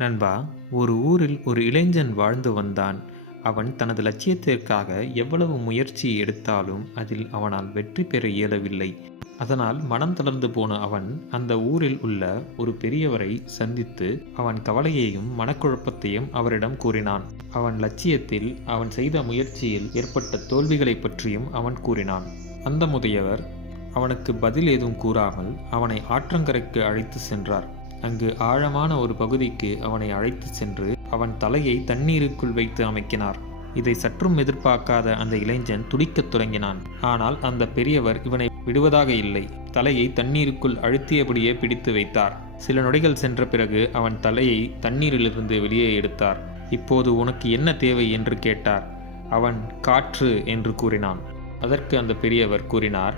நண்பா ஒரு ஊரில் ஒரு இளைஞன் வாழ்ந்து வந்தான். அவன் தனது லட்சியத்திற்காக எவ்வளவு முயற்சி எடுத்தாலும் அதில் அவனால் வெற்றி பெற இயலவில்லை. அதனால் மனம் தளர்ந்து போன அவன் அந்த ஊரில் உள்ள ஒரு பெரியவரை சந்தித்து அவன் கவலையையும் மனக்குழப்பத்தையும் அவரிடம் கூறினான். அவன் லட்சியத்தில் அவன் செய்த முயற்சியில் ஏற்பட்ட தோல்விகளைப் பற்றியும் அவன் கூறினான். அந்த முதியவர் அவனுக்கு பதில் ஏதும் கூறாமல் அவனை ஆற்றங்கரைக்கு அழைத்து சென்றார். அங்கு ஆழமான ஒரு பகுதிக்கு அவனை அழைத்து சென்று அவன் தலையை தண்ணீருக்குள் வைத்து அமைக்கினார். இதை சற்றும் எதிர்பார்க்காத அந்த இளைஞன் துடிக்கத் தொடங்கினான். ஆனால் அந்த பெரியவர் இவனை விடுவதாக இல்லை. தலையை தண்ணீருக்குள் அழுத்தியபடியே பிடித்து வைத்தார். சில நொடிகள் சென்ற பிறகு அவன் தலையை தண்ணீரிலிருந்து வெளியே எடுத்தார். இப்போது உனக்கு என்ன தேவை? என்று கேட்டார். அவன் காற்று என்று கூறினான். அதற்கு அந்த பெரியவர் கூறினார்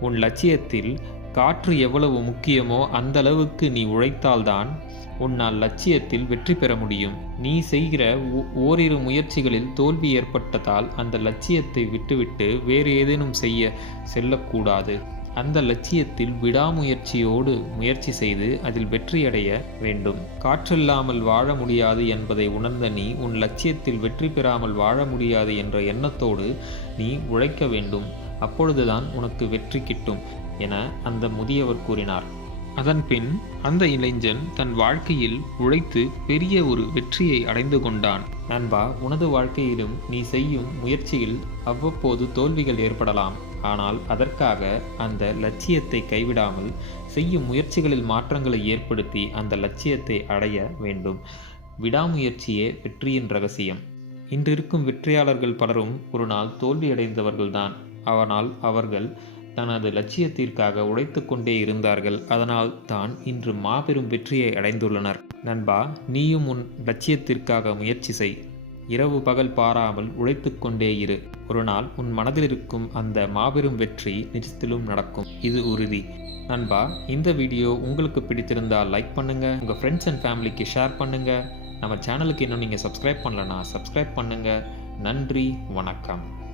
உன் லட்சியத்தில் காற்று எவ்வளவு முக்கியமோ அந்த அளவுக்கு நீ உழைத்தால்தான் உன்னால் லட்சியத்தில் வெற்றி பெற முடியும். நீ செய்கிற ஓரிரு முயற்சிகளில் தோல்வி ஏற்பட்டதால் அந்த லட்சியத்தை விட்டுவிட்டு வேறு ஏதேனும் செய்ய செல்லக்கூடாது. அந்த லட்சியத்தில் விடாமுயற்சியோடு முயற்சி செய்து அதில் வெற்றியடைய வேண்டும். காற்றில்லாமல் வாழ முடியாது என்பதை உணர்ந்த நீ உன் லட்சியத்தில் வெற்றி பெறாமல் வாழ முடியாது என்ற எண்ணத்தோடு நீ உழைக்க வேண்டும். அப்பொழுதுதான் உனக்கு வெற்றி கிட்டும். என அந்த முதியவர் கூறினார். அதன்பின் அந்த இளைஞன் தன் வாழ்க்கையில் உழைத்து பெரிய ஒரு வெற்றியை அடைந்து கொண்டான். நண்பா உனது வாழ்க்கையிலும் நீ செய்யும் முயற்சியில் அவ்வப்போது தோல்விகள் ஏற்படலாம். ஆனால் அதற்காக அந்த லட்சியத்தை கைவிடாமல் செய்யும் முயற்சிகளில் மாற்றங்களை ஏற்படுத்தி அந்த லட்சியத்தை அடைய வேண்டும். விடாமுயற்சியே வெற்றியின் ரகசியம். இன்றிருக்கும் வெற்றியாளர்கள் பலரும் ஒரு நாள் தோல்வியடைந்தவர்கள்தான். ஆனால் அவர்கள் தனது லட்சியத்திற்காக உழைத்து கொண்டே இருந்தார்கள். அதனால் தான் இன்று மாபெரும் வெற்றியை அடைந்துள்ளனர். நண்பா நீயும் உன் லட்சியத்திற்காக முயற்சி செய். இரவு பகல் பாராமல் உழைத்து கொண்டே இரு. ஒரு நாள் உன் மனதில் இருக்கும் அந்த மாபெரும் வெற்றி நிஜத்திலும் நடக்கும். இது உறுதி. நண்பா இந்த வீடியோ உங்களுக்கு பிடித்திருந்தால் லைக் பண்ணுங்க. உங்க ஃப்ரெண்ட்ஸ் அண்ட் ஃபேமிலிக்கு ஷேர் பண்ணுங்க. நம்ம சேனலுக்கு இன்னும் நீங்கள் சப்ஸ்கிரைப் பண்ணலன்னா சப்ஸ்கிரைப் பண்ணுங்க. நன்றி வணக்கம்.